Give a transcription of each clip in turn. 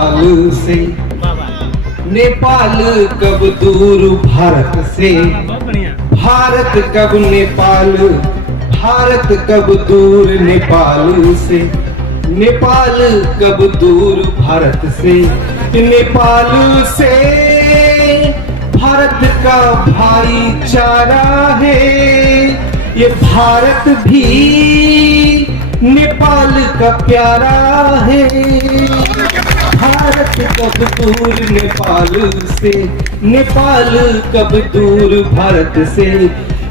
नेपाल से, नेपाल कब दूर भारत से, भारत कब नेपाल, भारत कब दूर नेपाल से, नेपाल कब दूर भारत से, नेपाल से भारत का भाईचारा है, ये भारत भी नेपाल का प्यारा है। भारत कब दूर नेपाल से, नेपाल कब दूर भारत से,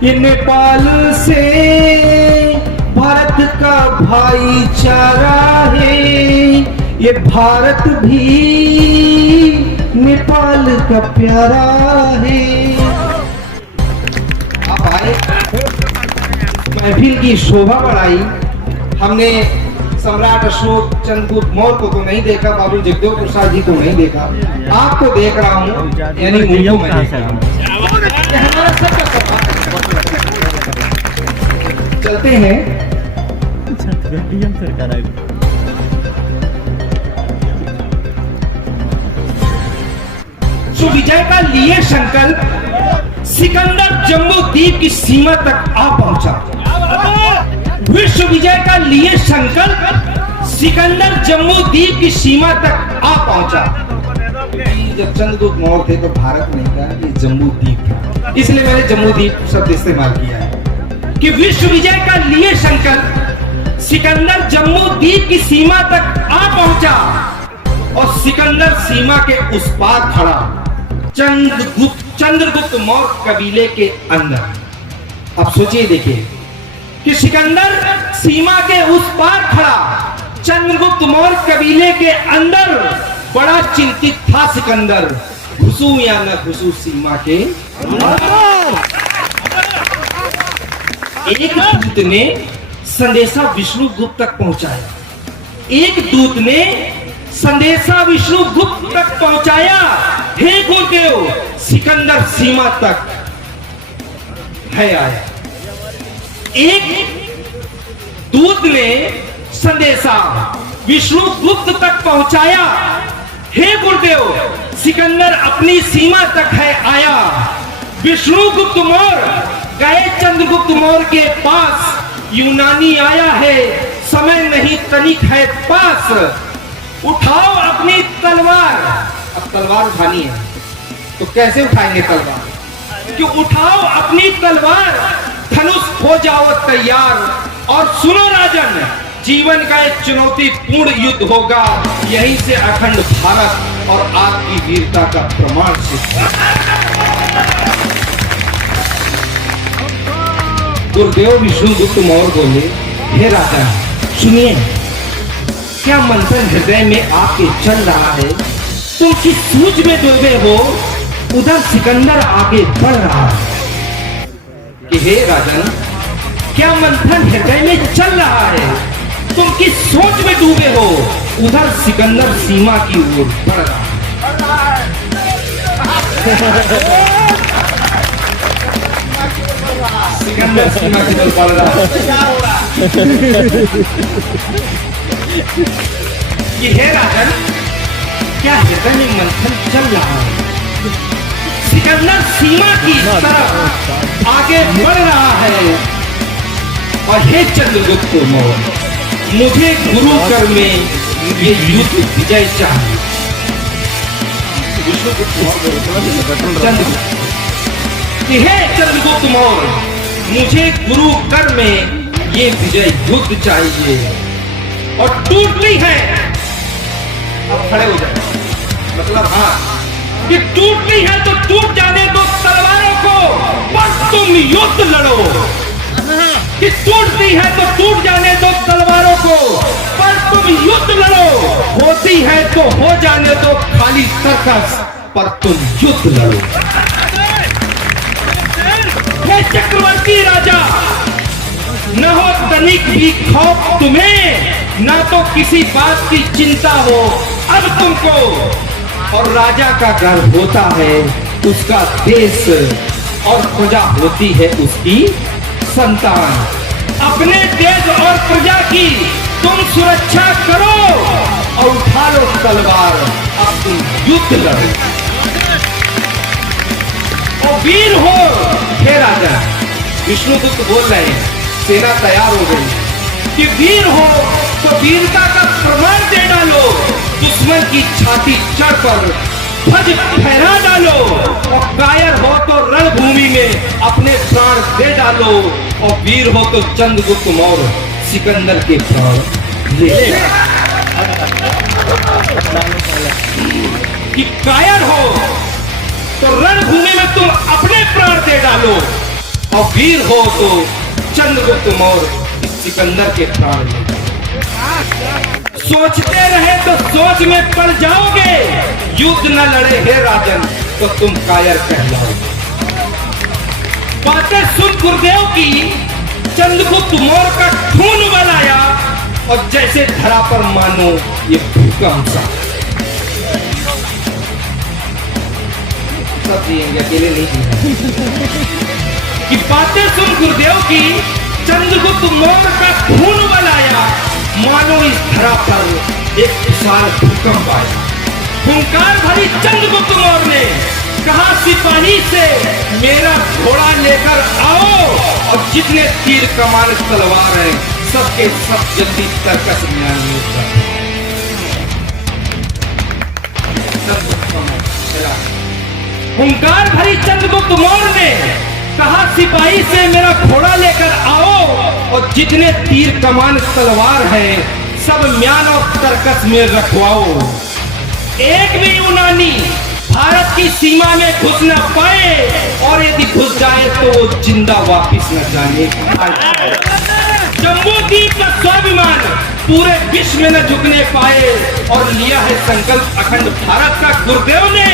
ये नेपाल से भारत का भाईचारा है, ये भारत भी नेपाल का प्यारा है। आप आए, महफिल की शोभा बढ़ाई। हमने सम्राट अशोक चंद्रगुप्त मौर्य को तो नहीं देखा, बाबू जगदेव प्रसाद जी को नहीं देखा, आपको देख रहा हूँ, यानी उनको मैं देख रहा हूँ। हमारा सबका सवाल। चलते हैं। विजय का लिए संकल्प, सिकंदर जम्मू द्वीप की सीमा तक आ पहुंचा। विश्व विजय का लिए संकल्प, सिकंदर जम्मू द्वीप की सीमा तक आ पहुंचा। जब चंद्रगुप्त मौर्य थे तो भारत नहीं था, ये जम्मू द्वीप था, इसलिए मैंने जम्मू द्वीप शब्द इस्तेमाल किया है कि विश्व विजय का लिए संकल्प, सिकंदर जम्मू द्वीप की सीमा तक आ पहुंचा और सिकंदर सीमा के उस पार खड़ा चंद्रगुप्त मौर्य कबीले के अंदर। अब सोचिए, देखिए कि सिकंदर सीमा के उस पार खड़ा चंद्रगुप्त मौर्य कबीले के अंदर। बड़ा चिंतित था सिकंदर, घुसू या न घुसू सीमा के। एक दूत ने संदेशा विष्णुगुप्त तक पहुंचाया, एक दूत ने संदेशा विष्णुगुप्त तक पहुंचाया, हे गुरुदेव सिकंदर सीमा तक है आया। एक दूत ने संदेशा विष्णुगुप्त तक पहुंचाया, हे गुरुदेव सिकंदर अपनी सीमा तक है आया। विष्णुगुप्त मौर्य गए चंद्रगुप्त मौर्य के पास, यूनानी आया है, समय नहीं तनिक है पास, उठाओ अपनी तलवार। अब तलवार उठानी है तो कैसे उठाएंगे तलवार, कि उठाओ अपनी तलवार, धनुष हो जाओ तैयार और सुनो राजन, जीवन का एक चुनौतीपूर्ण युद्ध होगा, यहीं से अखंड भारत और आपकी वीरता का प्रमाण सिद्ध। गुरुदेव विष्णुगुप्त मौर्य बोले, हे राजा सुनिए, क्या मंथन हृदय में आपके चल रहा है, तुम किस सूझ में डूबे हो, उधर सिकंदर आगे बढ़ रहा है। कि हे राजन, क्या मंथन हृदय में चल रहा है, तुम किस सोच में डूबे हो, उधर सिकंदर सीमा की ओर बढ़ रहा है। सिकंदर सीमा की ओर बढ़ रहा है। कि हे राजन, क्या हृदय में मंथन चल रहा है, सिकंदर सीमा की तरफ आगे बढ़ रहा है। और हे चंद्रगुप्त मौर्य, मुझे गुरु कर में ये युद्ध विजय चाहिए। हे चंद्रगुप्त मौर्य, मुझे गुरु कर में ये विजय युद्ध चाहिए। और टूटनी है, अब खड़े हो जाए, मतलब हाँ कि टूटनी है तो टूट जाने दो तलवारों को, बस तुम युद्ध लड़ो। कि टूटनी है तो टूट जाने दो तलवारों को, पर तुम युद्ध लड़ो। होती है तो हो जाने दो खाली सर्कस, पर तुम युद्ध लड़ो। हे चक्रवर्ती राजा, न हो तनिक भी खौफ तुम्हें, न तो किसी बात की चिंता हो अब तुमको। और राजा का घर होता है उसका देश, और प्रजा होती है उसकी संतान। अपने देश और प्रजा की तुम सुरक्षा करो और उठा लो तलवार, अब तुम युद्ध लड़ो। और वीर हो हे राजा। विष्णुदूत बोल रहे हैं, सेना तैयार हो गई कि वीर हो तो वीरता का प्रमाण दे डालो, दुश्मन की छाती चढ़ पर ध्वज फहरा डालो, और कायर हो तो रणभूमि में अपने प्राण दे डालो, और वीर हो तो चंद्रगुप्त मौर्य सिकंदर के प्राण ले ले। कि कायर हो तो रणभूमि में तुम अपने प्राण दे डालो, और वीर हो तो चंद्रगुप्त मौर्य सिकंदर के प्राण ले। सोचते रहे तो सोच में पड़ जाओगे, युद्ध न लड़े हे राजन तो तुम कायर कहलाओगे। बातें सुन गुरुदेव की चंद्रगुप्त मौर्य का खून उबल आया, और जैसे धरा पर मानो ये भूकंप सा। सब जिएंगे, अकेले नहीं जिएंगे। कि बातें सुन गुरुदेव की चंद्रगुप्त मौर्य का खून उबल आया, मानो इस धरा पर एक विशाल भूकंप आया। हुंकार भरी चंद्रगुप्त मौर्य ने कहा, सिपाही से मेरा घोड़ा लेकर आओ, और जितने तीर कमान तलवार हैं सबके सब जल्दी तर्कस में आने। हुंकार भरी चंद्रगुप्त मौर्य ने कहा, सिपाही से मेरा घोड़ा लेकर आओ, और जितने तीर कमान तलवार है सब म्यान और तर्कस में रखवाओ। एक भी यूनानी भारत की सीमा में घुस न पाए, और यदि घुस जाए तो वो जिंदा वापिस न जाने। जम्बू द्वीप का स्वाभिमान पूरे विश्व में न झुकने पाए, और लिया है संकल्प अखंड भारत का गुरुदेव ने,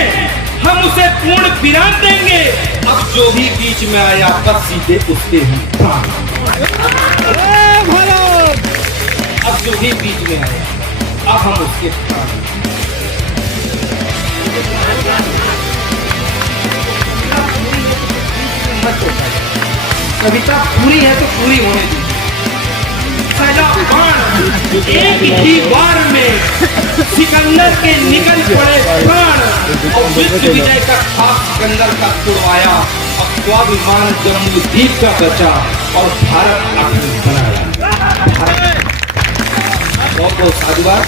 हम उसे पूर्ण विराम देंगे। अब जो भी बीच में आया बस सीधे उसके ही प्राण। अब जो भी बीच में आया अब हम उसके प्राण। कविता पूरी है तो पूरी होने दीजिए। पहला बाण एक ही बार में सिकंदर के निकल पड़े प्राण, और विश्व विजय का खास सिकंदर का छुड़वाया, और स्वाभिमान जम्मू द्वीप का बचा, और भारत अखंड बनाया। बहुत बहुत साधुवाद।